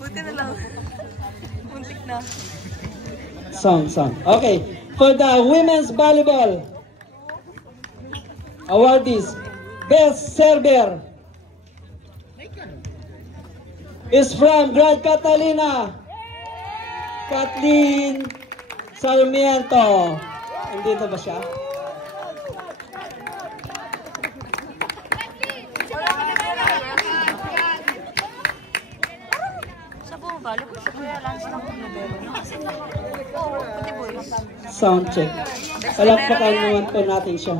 Buti na lang. Muntik na. Song. Okay. For the women's volleyball awardees, best server is from Grand Catalina, Kathleen Sarmiento. Andito ba siya? Sound check. Palakpakan naman po natin siya.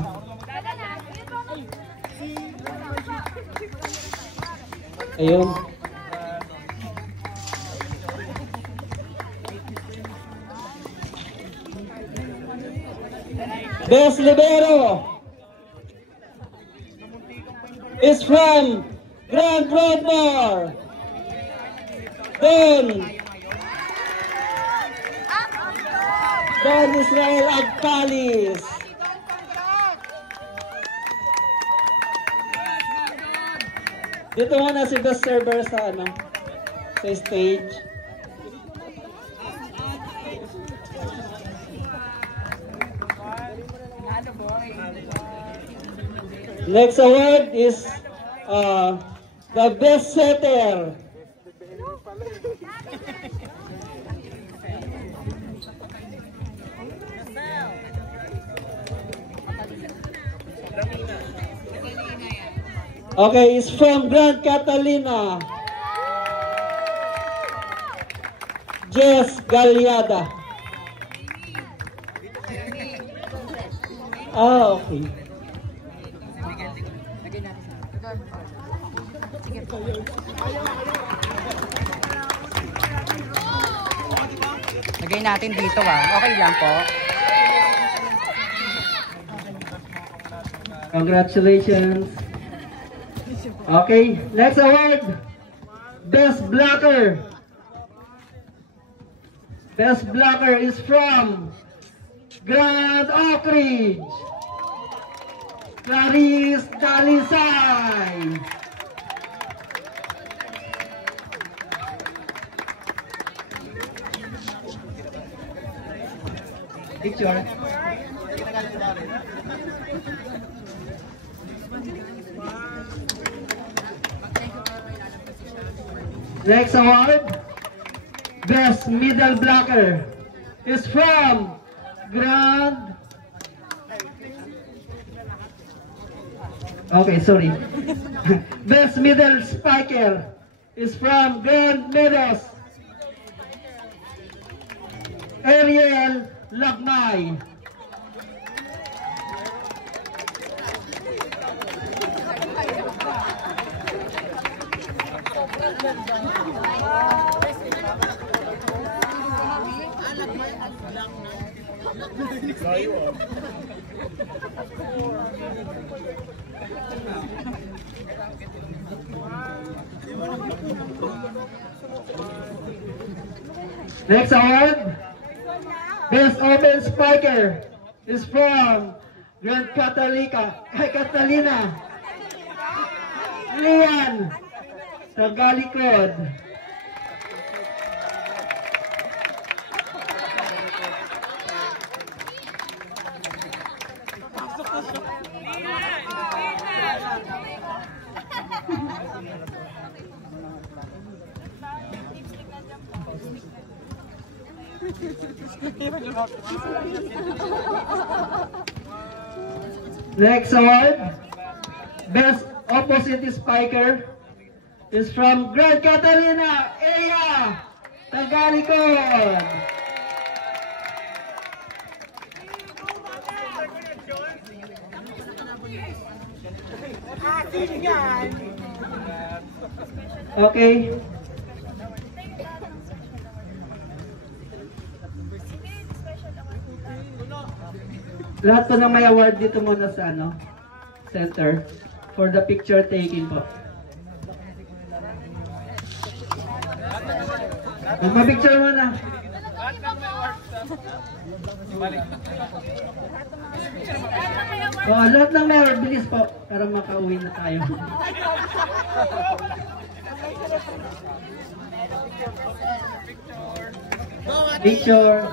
Ayun. Best libero is from Grand Broadmoor, Don Israel Agpalis. Dito muna si best server sa sa stage. Next award is the best setter. Okay, it's from Grand Catalina. Jess Galiada. Okay. Lagay natin dito Okay lang po. Congratulations. Okay, next award. Best blocker. Best blocker is from Grand Oak Ridge, Clarice Dalisay. Picture. Next award, best middle blocker, is from Grand. Okay, sorry. Best middle spiker is from Grand Meadows, Ariel Lagmay. Next award, best open spiker is from Grand Catalina, Lian Tagalikod. Next award, best opposite spiker is from Grand Catalina area, Tagalikod. Okay. Lahat po ng may award dito muna sa ano, center for the picture taking po. Magpa-picture muna. Oh, lahat ng may award, bilis po para makauwi na tayo. Picture.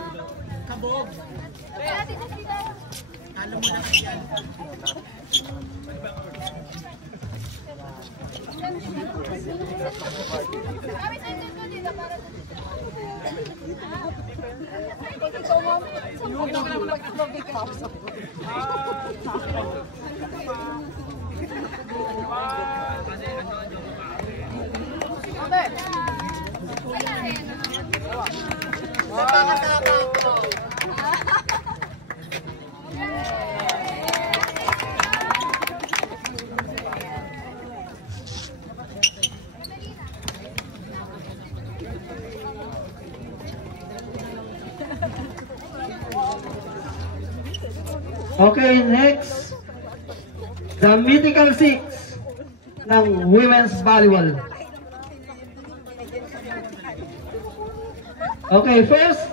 Okay, next, the mythical six ng women's volleyball. Okay, first,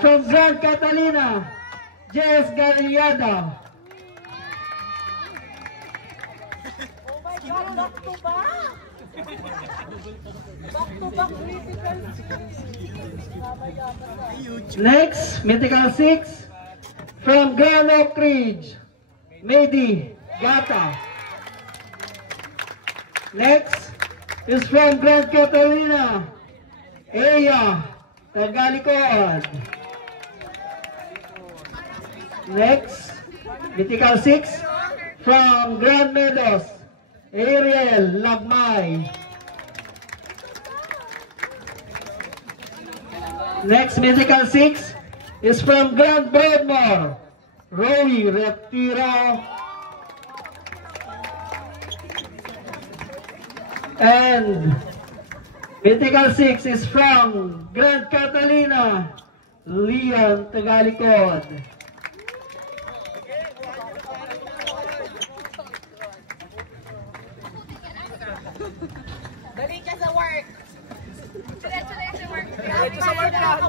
from Grand Catalina, Jess Galiada. Back to back! Back to back mythical. Next, mythical six, from Grand Oak Ridge, Mady Gata. Next is from Grand Catalina, Eya Tagalikod. Next, mythical six, from Grand Meadows, Ariel Lagmay. Next mythical six is from Grand Broadmoor, Roy Reptiro. And mythical six is from Grand Catalina, Leon Tagalikod. Dali ka sa work! Diretso sa work! Diretso sa work na!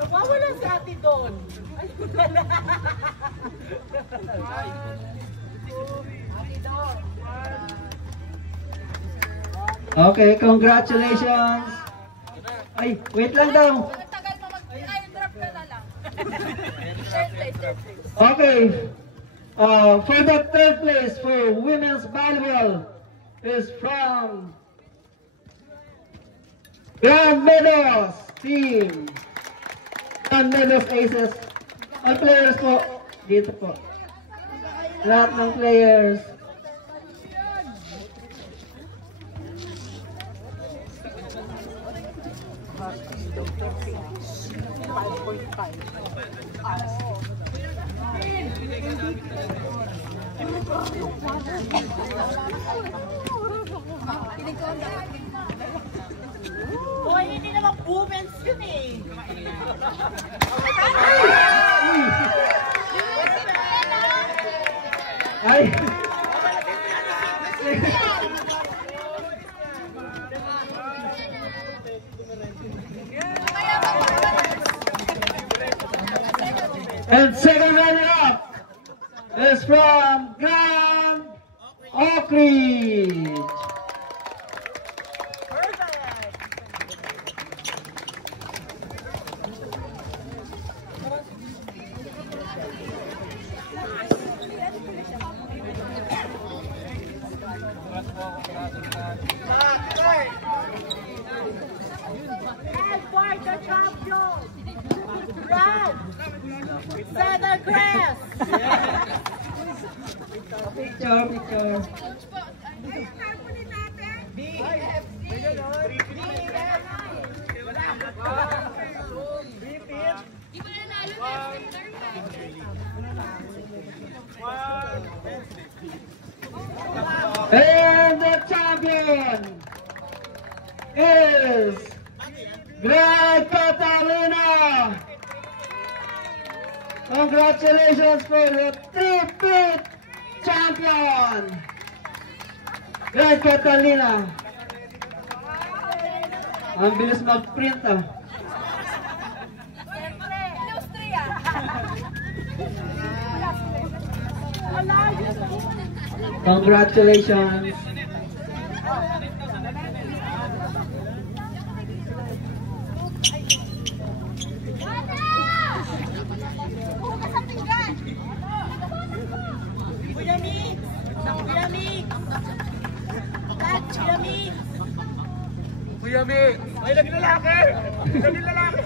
Nawawala si ate doon! Okay, congratulations. Ay, wait lang daw. Tagal mo drop ka na lang. Third place. Okay, for the third place for women's volleyball is from Grand Meadows team. Grand Meadows Aces. All players po, dito po. Lahat ng players. Hoy, hindi naman women's yun eh. Ay! And second runner-up is from Grand Oak Ridge. And for the champion, Brad Feathergrass. Picture. And the champion is Great Catalina! Congratulations for the three-peat champion! Great Catalina! Ang bilis mag-print ah. Industria. Congratulations! Kuya Mi! Ay, lagi lalaki! Lagi lalaki!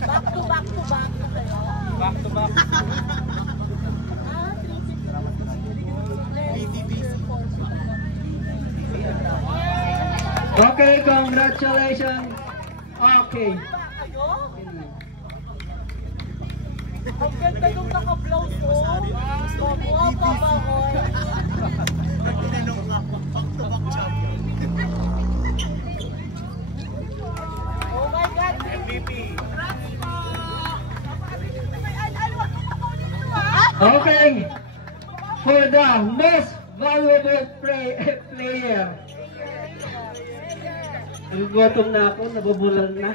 Back to back to back. Back to back. Okay, congratulations! Okay. Ang ganda nung naka-blouse mo. Wow, pabangoy. Oh my God! MVP! Okay. For the most valuable player. Nagugutom na ako, nabubulan na.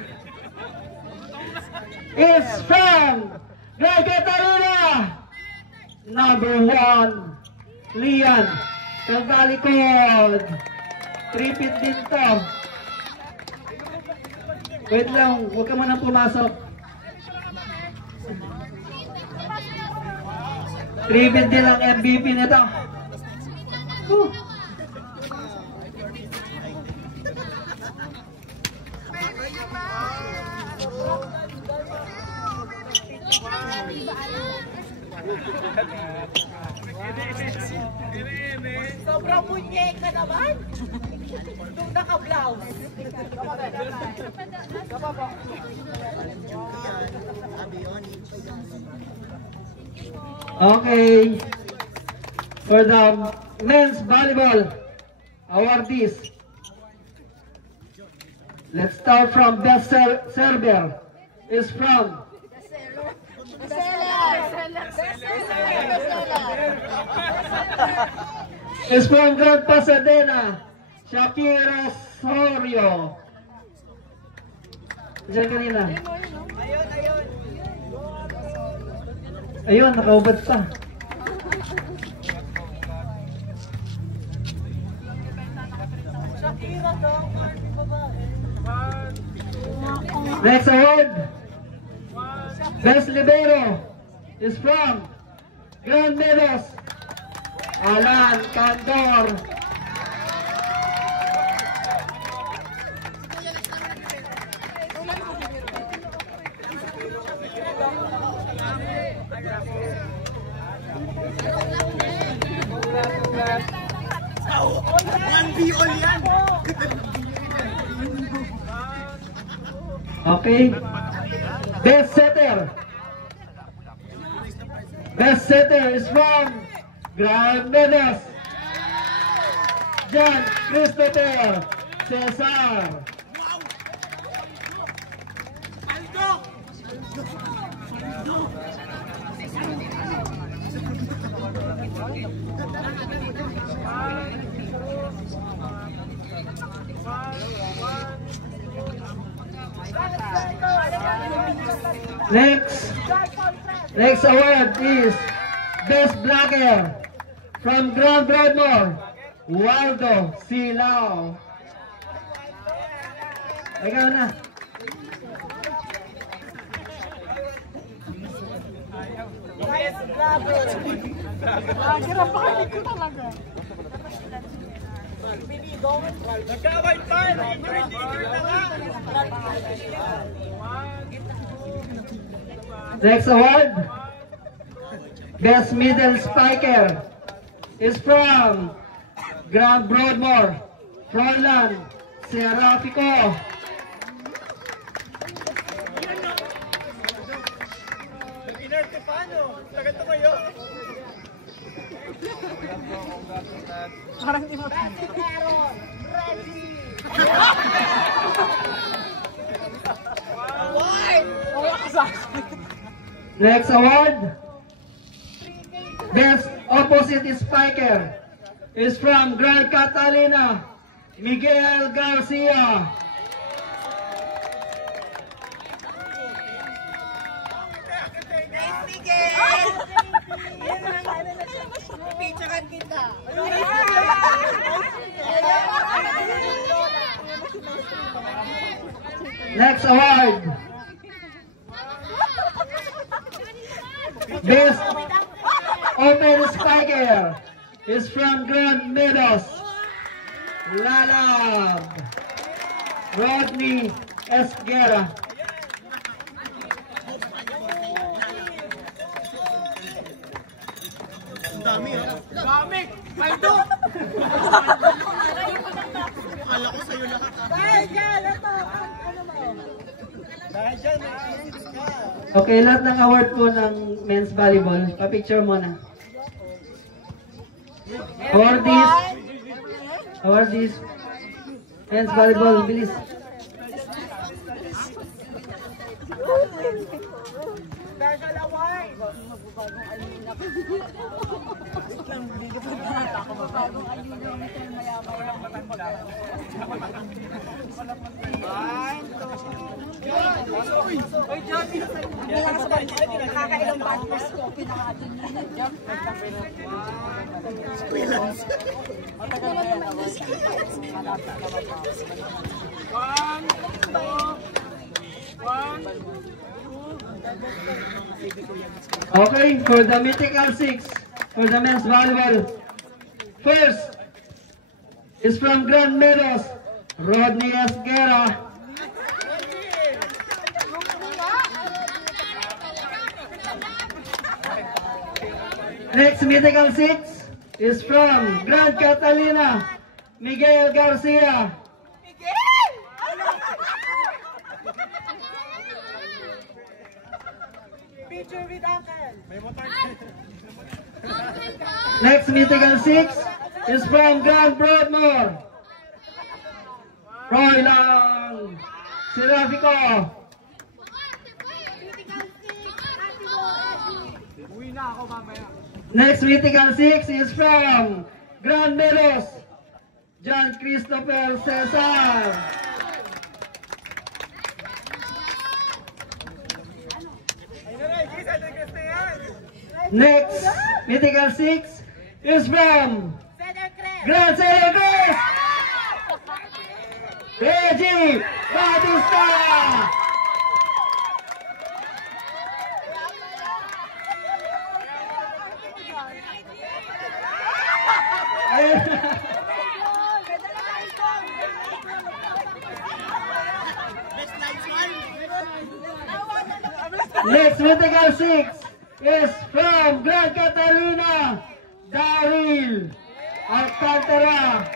It's from Great Catalina! Number 1, Lian. Kagalikod. Tripit din to. Wait lang, huwag ka munang pumasok. Tripit din ang MVP nito. Sobrang munyeka naman. Nung naka-blouse. Okay. For the men's volleyball awardees. Let's start from best server. Is from is from Grand Pasadena, Shakira Sorio. Diyan kanina. Ayun, nakaubad pa. Next award, Best Libero is from Grand Meadows, Alan Cantor. Okay. Best setter. Best setter is from Grand Meadows, John Christopher Cesar. Next award is Best Blogger from Grand Broadmoor, Waldo Silao. Ikaw na. Best blogger. Hirap pa kami ko talaga. Nagkaway pa! Nag-injury na nga! Next award, Best Middle Spiker is from Grand Broadmoor, Roland Serafico. Nag-inerte pa, no? Lagat na kayo! Parang di mo Next award, Best Opposite Spiker, is from Grand Catalina, Miguel Garcia. Picturean kita. Next award, Best Open Spiker, is from Grand Meadows, Lalab, Rodney Esguera. Dami. Aldo! Akala ko sa'yo lahat. Dahil dyan, ito. Dahil dyan, Okay, lahat ng award po ng men's volleyball, pa-picture muna. Award this men's volleyball, bilis. Special award. Nakakailang badness ko, pinakatin niya. Okay, for the mythical 6, for the men's volleyball, first is from Grand Meadows, Rodney Esguera. Next mythical 6 is from Grand Catalina, Miguel Garcia. Picture with Uncle. Next mythical 6 is from Grand Broadmoor, Roy Lang Serafico. Next mythical 6 is from Grand Meadows, John Christopher Cesar. Next mythical 6 is from Grand Cedar Crest, Reggie Batista. Next mythical 6 is from Grand Catalina, Daryl Alcantara.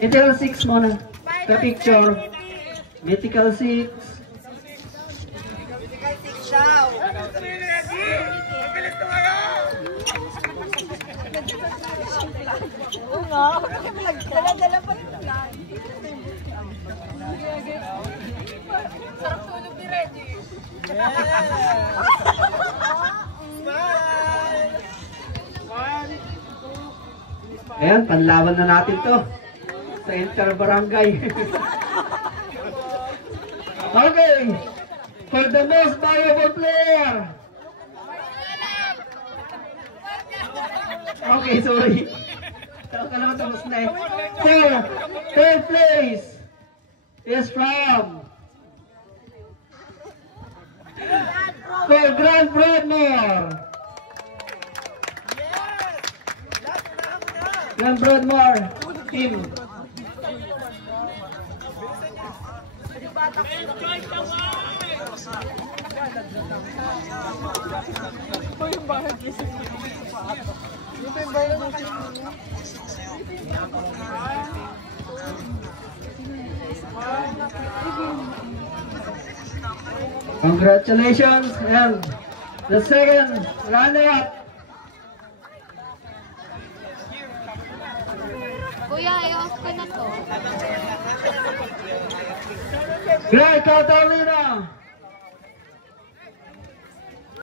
Mythical 6 muna. Ka-picture. Mythical 6. Dala-dala pa rin lang. Sarap tulog ni Reggie. Ayan, panlaban na natin to sa inter-barangay. Okay, for the most valuable player. Okay, sorry. Tawag ka naman tapos na eh. For third place is from for Grand Broadmoor. Grand Broadmoor team. Ito yung bahay gising ko. Ito yung bahay ng gising ko. Congratulations and the second runner-up. Kuya, i-off ko na to. Greg Catalina.